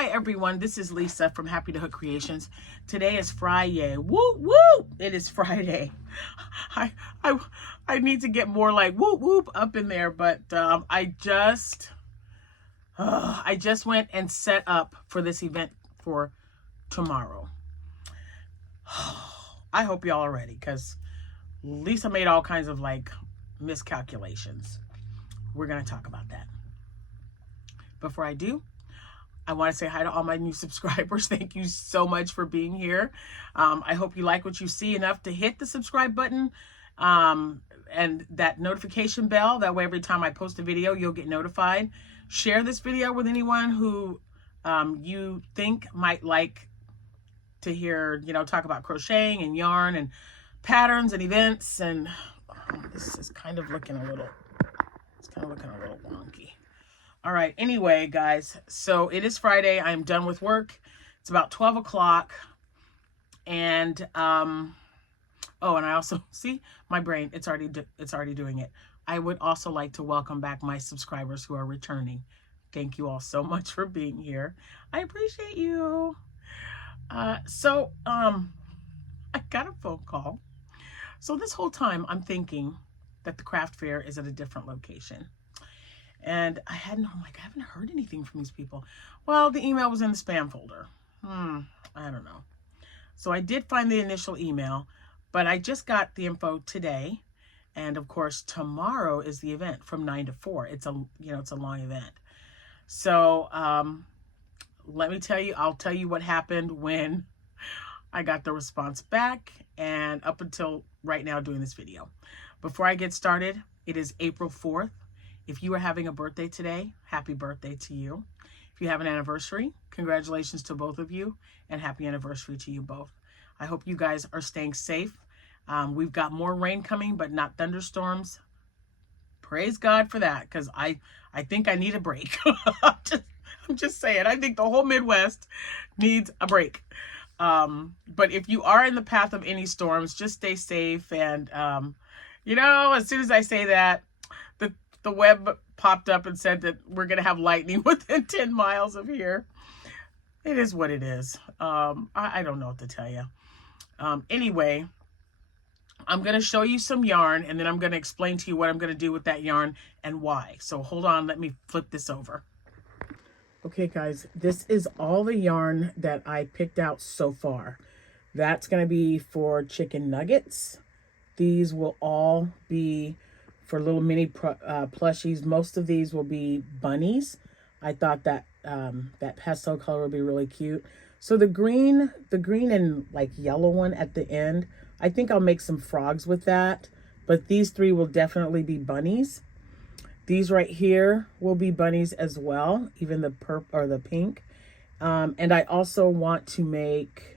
Hi everyone, this is Lisa from Happytohook Creations. Today is Friday. Woo woo! It is Friday. I I need to get more like whoop whoop up in there, but I just went and set up for this event for tomorrow. I hope y'all are ready because Lisa made all kinds of like miscalculations. We're gonna talk about that. Before I do, I want to say hi to all my new subscribers. Thank you so much for being here. I hope you like what you see enough to hit the subscribe button and that notification bell. That way, every time I post a video, you'll get notified. Share this video with anyone who you think might like to hear, talk about crocheting and yarn and patterns and events. And this is kind of looking a little wonky. All right, anyway, guys, so it is Friday. I'm done with work. It's about 12 o'clock. And, and I also, see, my brain, it's already doing it. I would also like to welcome back my subscribers who are returning. Thank you all so much for being here. I appreciate you. I got a phone call. So this whole time I'm thinking that the craft fair is at a different location. And I'm like, I haven't heard anything from these people. Well, the email was in the spam folder. I don't know. So I did find the initial email, but I just got the info today. And of course, tomorrow is the event from 9 to 4. It's a long event. So, let me tell you, I'll tell you what happened when I got the response back and up until right now doing this video. Before I get started, it is April 4th. If you are having a birthday today, happy birthday to you. If you have an anniversary, congratulations to both of you and happy anniversary to you both. I hope you guys are staying safe. We've got more rain coming, but not thunderstorms. Praise God for that, because I think I need a break. I'm just saying, I think the whole Midwest needs a break. But if you are in the path of any storms, just stay safe. And, as soon as I say that, the web popped up and said that we're going to have lightning within 10 miles of here. It is what it is. I don't know what to tell you. Anyway, I'm going to show you some yarn, and then I'm going to explain to you what I'm going to do with that yarn and why. So hold on, let me flip this over. Okay, guys, this is all the yarn that I picked out so far. That's going to be for chicken nuggets. These will all be for little mini plushies. Most of these will be bunnies. I thought that that pastel color would be really cute. So the green and like yellow one at the end, I think I'll make some frogs with that. But these three will definitely be bunnies. These right here will be bunnies as well, even the purple or the pink. And I also want to make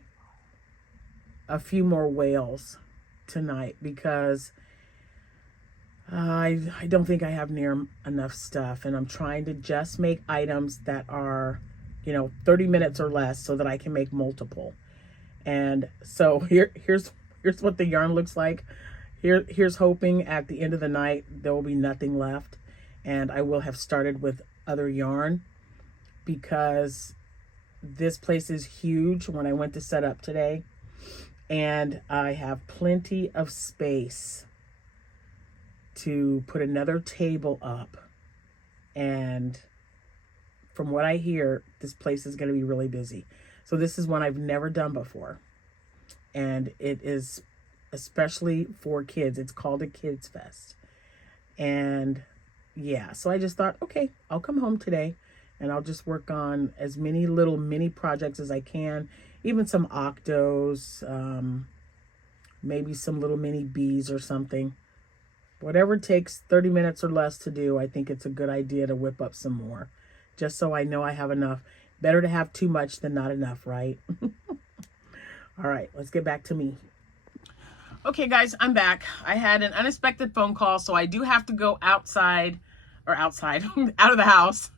a few more whales tonight because I don't think I have near enough stuff, and I'm trying to just make items that are, 30 minutes or less so that I can make multiple. And so here's what the yarn looks like. Here's hoping at the end of the night there will be nothing left, and I will have started with other yarn because this place is huge when I went to set up today, and I have plenty of space to put another table up. And from what I hear, this place is going to be really busy. So this is one I've never done before, and it is especially for kids. It's called a Kids Fest. And yeah, so I just thought, okay, I'll come home today and I'll just work on as many little mini projects as I can, even some octos, maybe some little mini bees or something. Whatever it takes 30 minutes or less to do, I think it's a good idea to whip up some more, just so I know I have enough. Better to have too much than not enough, right? All right, let's get back to me. Okay, guys, I'm back. I had an unexpected phone call, so I do have to go outside, out of the house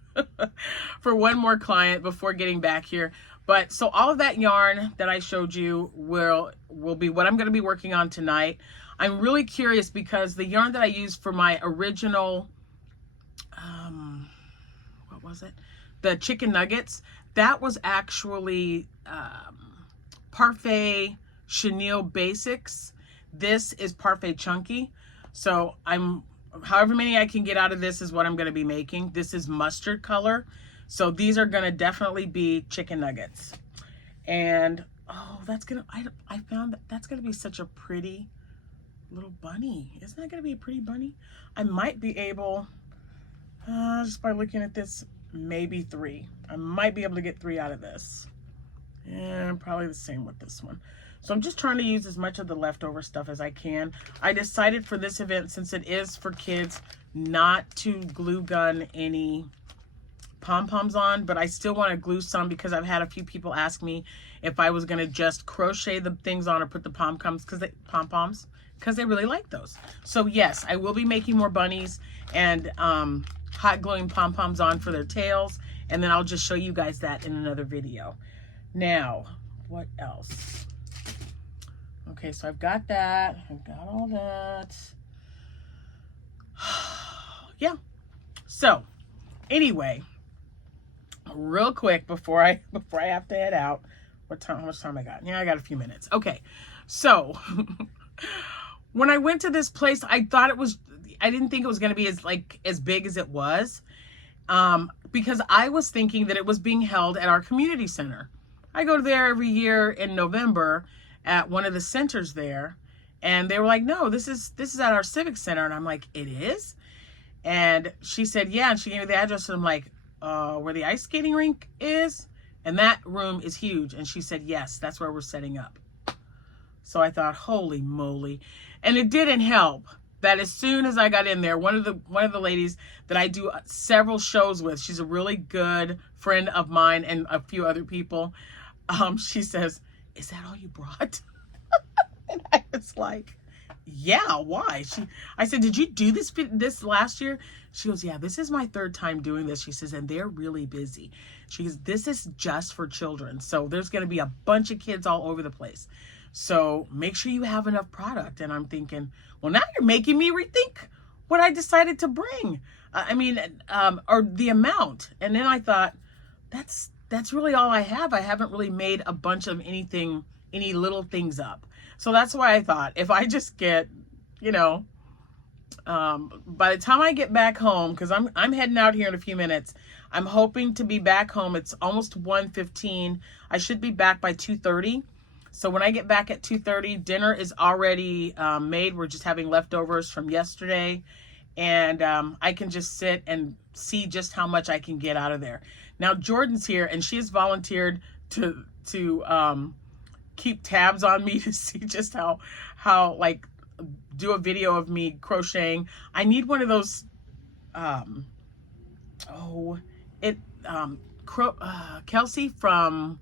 for one more client before getting back here. But so all of that yarn that I showed you will be what I'm going to be working on tonight. I'm really curious because the yarn that I used for my original, what was it? the chicken nuggets, that was actually Parfait Chenille Basics. This is Parfait Chunky. So however many I can get out of this is what I'm going to be making. This is mustard color. So these are going to definitely be chicken nuggets. And oh, I found that's going to be such a pretty little bunny. Isn't that going to be a pretty bunny? I might be able, just by looking at this, maybe 3. I might be able to get 3 out of this. And probably the same with this one. So I'm just trying to use as much of the leftover stuff as I can. I decided for this event, since it is for kids, not to glue gun any pom-poms on, but I still want to glue some because I've had a few people ask me if I was going to just crochet the things on or put the pom-poms because they really like those. So yes, I will be making more bunnies and hot gluing pom-poms on for their tails, and then I'll just show you guys that in another video. Now, what else? Okay, so I've got that. I've got all that. Yeah. So, anyway, real quick before I have to head out. How much time I got? Yeah, I got a few minutes. Okay. So, when I went to this place, I didn't think it was going to be as big as it was. Because I was thinking that it was being held at our community center. I go there every year in November at one of the centers there, and they were like, no, this is at our civic center. And I'm like, it is? And she said, yeah. And she gave me the address, and I'm like, where the ice skating rink is? And that room is huge. And she said, yes, that's where we're setting up. So I thought, holy moly. And it didn't help that as soon as I got in there, one of the ladies that I do several shows with, she's a really good friend of mine and a few other people, she says, is that all you brought? And I was like, yeah, why? I said, did you do this last year? She goes, yeah, this is my 3rd time doing this. She says, and they're really busy. She goes, this is just for children. So there's going to be a bunch of kids all over the place. So make sure you have enough product. And I'm thinking, well, now you're making me rethink what I decided to bring. Or the amount. And then I thought, that's really all I have. I haven't really made a bunch of any little things up. So that's why I thought if I just get, by the time I get back home, because I'm heading out here in a few minutes, I'm hoping to be back home. It's almost 1:15. I should be back by 2:30. So when I get back at 2:30, dinner is already made. We're just having leftovers from yesterday. And I can just sit and see just how much I can get out of there. Now, Jordan's here, and she has volunteered to keep tabs on me to see just how do a video of me crocheting. I need one of those, Kelsey from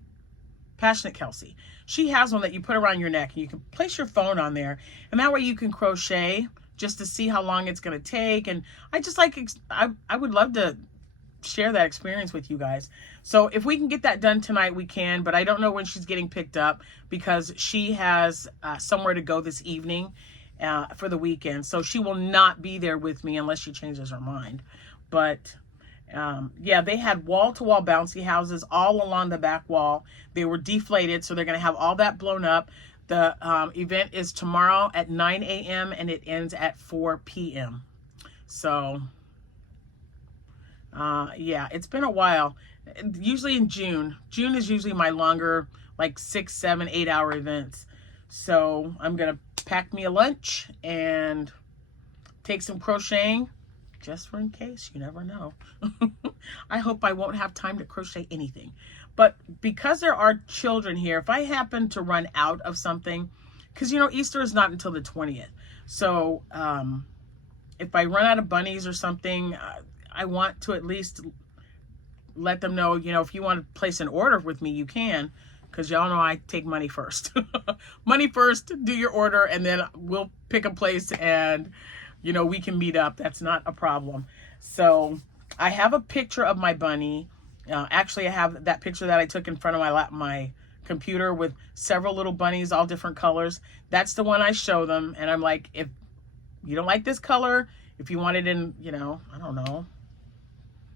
Passionate Kelsey. She has one that you put around your neck, and you can place your phone on there, and that way you can crochet just to see how long it's going to take. And I would love to share that experience with you guys. So if we can get that done tonight, we can, but I don't know when she's getting picked up because she has somewhere to go this evening for the weekend. So she will not be there with me unless she changes her mind. But yeah, they had wall-to-wall bouncy houses all along the back wall. They were deflated, so they're going to have all that blown up. The event is tomorrow at 9 a.m. and it ends at 4 p.m. So yeah, it's been a while. Usually in June. June is usually my longer, like 6, 7, 8 hour events. So I'm going to pack me a lunch and take some crocheting just for in case. You never know. I hope I won't have time to crochet anything. But because there are children here, if I happen to run out of something, because, Easter is not until the 20th. So if I run out of bunnies or something, I want to at least let them know, if you want to place an order with me, you can, because y'all know I take money first. Money first, do your order, and then we'll pick a place and, we can meet up. That's not a problem. So I have a picture of my bunny. Actually, I have that picture that I took in front of my computer with several little bunnies, all different colors. That's the one I show them. And I'm like, if you don't like this color, if you want it in, I don't know,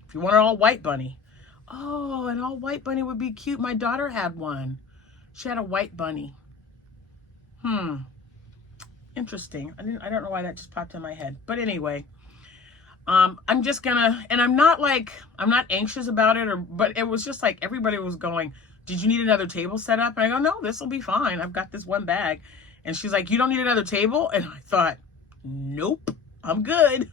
if you want an all white bunny, Oh, an all white bunny would be cute. My daughter had one. She had a white bunny. Interesting. I don't know why that just popped in my head. But anyway, I'm just gonna, and I'm not anxious about it, but it was just like everybody was going, did you need another table set up? And I go, no, this will be fine. I've got this one bag. And she's like, you don't need another table? And I thought, nope, I'm good.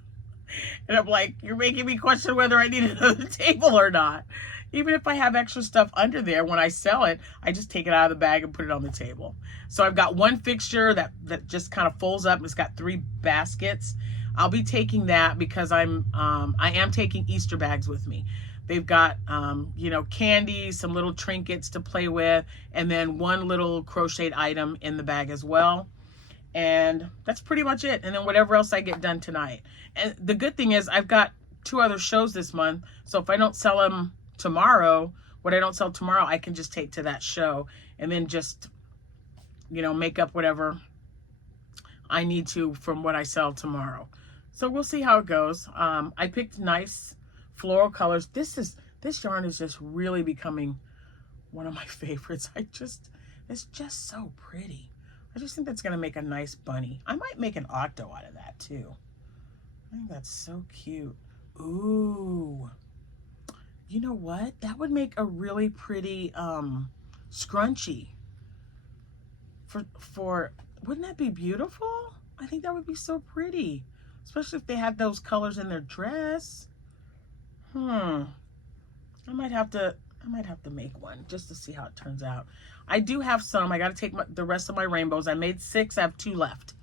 And I'm like, you're making me question whether I need another table or not. Even if I have extra stuff under there, when I sell it, I just take it out of the bag and put it on the table. So I've got one fixture that just kind of folds up. It's got 3 baskets. I'll be taking that because I am taking Easter bags with me. They've got, you know, candy, some little trinkets to play with, and then one little crocheted item in the bag as well. And that's pretty much it. And then whatever else I get done tonight. And the good thing is I've got 2 other shows this month. So if I don't sell them tomorrow, what I don't sell tomorrow, I can just take to that show and then just, you know, make up whatever I need to from what I sell tomorrow. So we'll see how it goes. I picked nice floral colors. This yarn is just really becoming one of my favorites. It's just so pretty. I just think that's going to make a nice bunny. I might make an octo out of that too. I think that's so cute. Ooh. You know what? That would make a really pretty scrunchie. Wouldn't that be beautiful? I think that would be so pretty. Especially if they had those colors in their dress. I might have to make one just to see how it turns out. I do have some. I got to take the rest of my rainbows. I made 6. I have 2 left.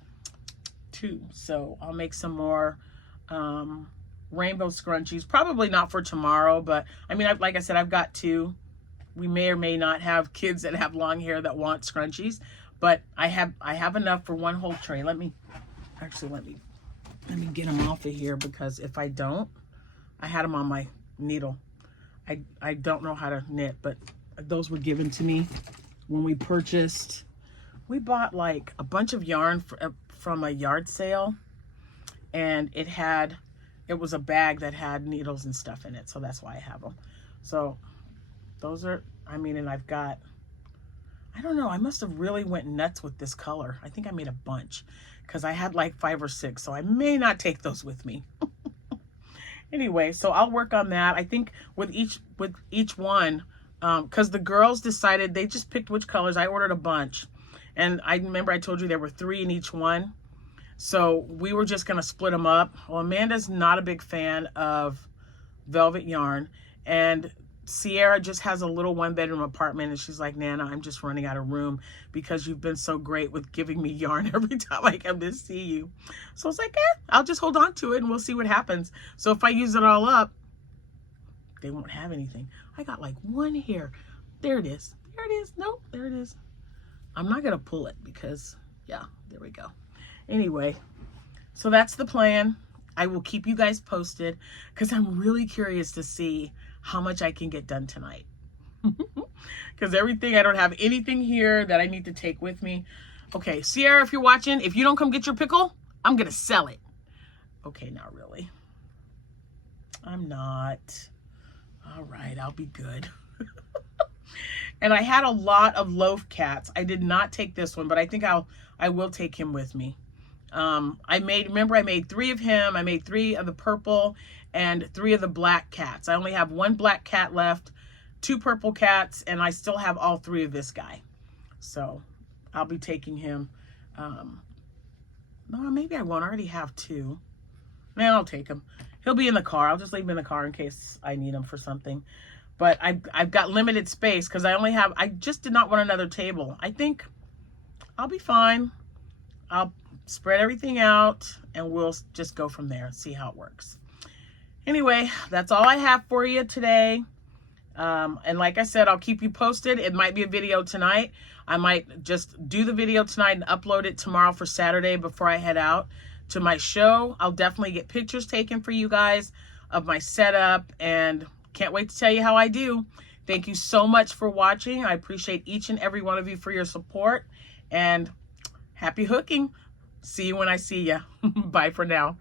2. So I'll make some more rainbow scrunchies. Probably not for tomorrow, but I mean, like I said, I've got 2. We may or may not have kids that have long hair that want scrunchies, but I have enough for one whole tray. Let me get them off of here, because if I don't, I had them on my needle. I don't know how to knit, but those were given to me when we purchased. We bought like a bunch of yarn from a yard sale, and it was a bag that had needles and stuff in it, so that's why I have them. So those are, I mean, and I've got, I don't know, I must have really went nuts with this color. I think I made a bunch because I had like 5 or 6, so I may not take those with me. Anyway, so I'll work on that. I think with each one, because the girls decided, they just picked which colors. I ordered a bunch, and I remember I told you there were 3 in each one. So we were just going to split them up. Well, Amanda's not a big fan of velvet yarn, and Sierra just has a little 1-bedroom apartment, and she's like, Nana, I'm just running out of room because you've been so great with giving me yarn every time I come to see you. So I was like, I'll just hold on to it and we'll see what happens. So if I use it all up, they won't have anything. I got like 1 here. There it is. There it is. Nope, there it is. I'm not going to pull it because, yeah, there we go. Anyway, so that's the plan. I will keep you guys posted because I'm really curious to see how much I can get done tonight. Because I don't have anything here that I need to take with me. Okay, Sierra, if you're watching, if you don't come get your pickle, I'm going to sell it. Okay, not really. I'm not. All right, I'll be good. And I had a lot of loaf cats. I did not take this one, but I think I will take him with me. I made 3 of him. I made 3 of the purple and 3 of the black cats. I only have 1 black cat left, 2 purple cats, and I still have all 3 of this guy. So I'll be taking him. No, maybe I won't. I already have 2. Man, I'll take him. He'll be in the car. I'll just leave him in the car in case I need him for something. But I've got limited space because I just did not want another table. I think I'll be fine. I'll spread everything out and we'll just go from there and see how it works. Anyway, that's all I have for you today. And like I said, I'll keep you posted. It might be a video tonight. I might just do the video tonight and upload it tomorrow for Saturday before I head out to my show. I'll definitely get pictures taken for you guys of my setup, and can't wait to tell you how I do. Thank you so much for watching. I appreciate each and every one of you for your support, and happy hooking. See you when I see you. Bye for now.